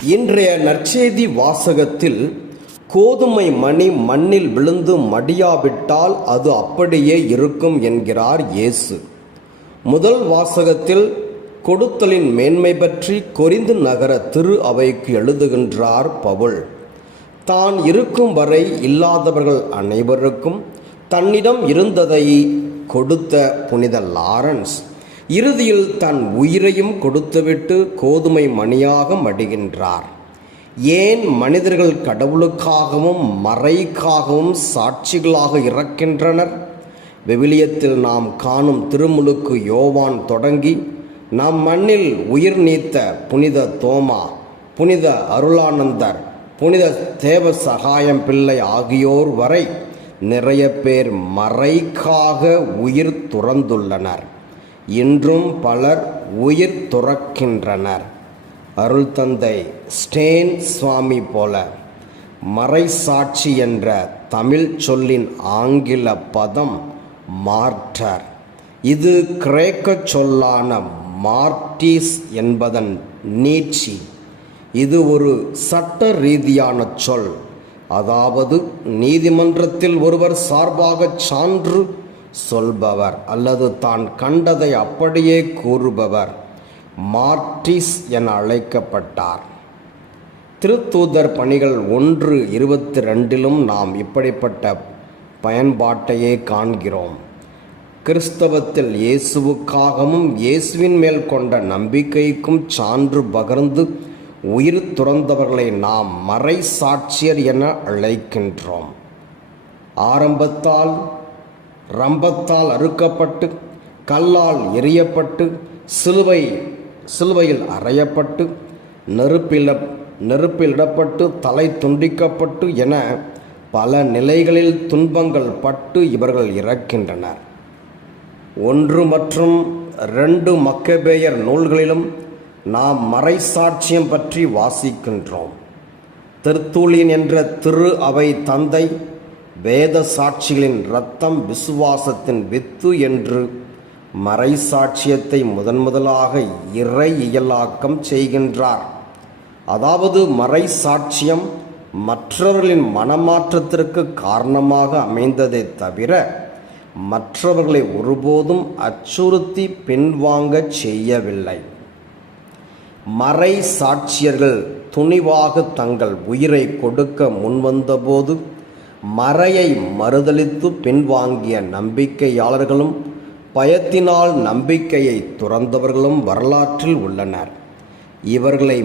இன்றைய நற்செய்தி வாசகத்தில் கோதுமை மணி மண்ணில் விழுந்து மடியாவிட்டால் அது அப்படியே இருக்கும் என்கிறார் இயேசு. முதல் வாசகத்தில் கொடுத்தலின் மேன்மை பற்றி கொரிந்து நகர திரு அவைக்கு எழுதுகின்றார் பவுல். தான் இருக்கும் வரை இல்லாதவர்கள் அனைவருக்கும் தன்னிடம் இருந்ததை கொடுத்த புனித லாரன்ஸ் இறுதியில் தன் உயிரையும் கொடுத்துவிட்டு கோதுமை மணியாக மடிகின்றார். ஏன் மனிதர்கள் கடவுளுக்காகவும் மறைக்காகவும் சாட்சிகளாக இறக்கின்றனர்? விவிலியத்தில் நாம் காணும் திருமுழுக்கு யோவான் தொடங்கி நம் மண்ணில் உயிர் நீத்த புனித தோமா, புனித அருளானந்தர், புனித தேவ சகாயம் பிள்ளை ஆகியோர் வரை நிறைய பேர் மறைக்காக உயிர் துறந்துள்ளனர். இன்றும் பலர் உயிர் துறக்கின்றனர். அருள் தந்தை ஸ்டேன் சுவாமி போல மறைசாட்சி என்ற தமிழ் சொல்லின் ஆங்கில பதம் மார்டர். இது கிரேக்க சொல்லான மார்டீஸ் என்பதன் நீட்சி. இது ஒரு சட்ட ரீதியான சொல், அதாவது நீதிமன்றத்தில் ஒருவர் சார்பாக சான்று சொல்பவர் அல்லது தான் கண்டதை அப்படியே கூறுபவர் மார்டீஸ் என அழைக்கப்பட்டார். திருத்தூதர் பணிகள் 1:22 நாம் இப்படிப்பட்ட பயன்பாட்டையே காண்கிறோம். கிறிஸ்தவத்தில் இயேசுவுக்காகவும் இயேசுவின் மேல் கொண்ட நம்பிக்கைக்கும் சான்று பகர்ந்து உயிர் துறந்தவர்களை நாம் மறை சாட்சியர் என அழைக்கின்றோம். ஆரம்பத்தால் ரம்பத்தால் அறுக்கப்பட்டு கல்லால் எறியப்பட்டு சிலுவையில் அறையப்பட்டு நெருப்பிலிடப்பட்டு தலை துண்டிக்கப்பட்டு என பல நிலைகளில் துன்பங்கள் பட்டு இவர்கள் இறக்கின்றனர். 1 மற்றும் 2 மக்கபேயர் நூல்களிலும் நாம் மறைசாட்சியம் பற்றி வாசிக்கின்றோம். தெர்த்துலின் என்ற திரு அவை தந்தை வேத சாட்சிகளின் இரத்தம் விசுவாசத்தின் வித்து என்று மறைசாட்சியத்தை முதலாக இறையியலாக்கம் செய்கின்றார். அதாவது மறைசாட்சியம் மற்றவர்களின் மனமாற்றத்திற்கு காரணமாக அமைந்ததை தவிர மற்றவர்களை ஒருபோதும் அச்சுறுத்தி பின்வாங்க செய்யவில்லை. மறை சாட்சியர்கள் துணிவாக தங்கள் உயிரை கொடுக்க முன்வந்தபோது மறையை மறுதலித்து பின்வாங்கிய நம்பிக்கையாளர்களும் பயத்தினால் நம்பிக்கையை துறந்தவர்களும் வரலாற்றில் உள்ளனர். இவர்களை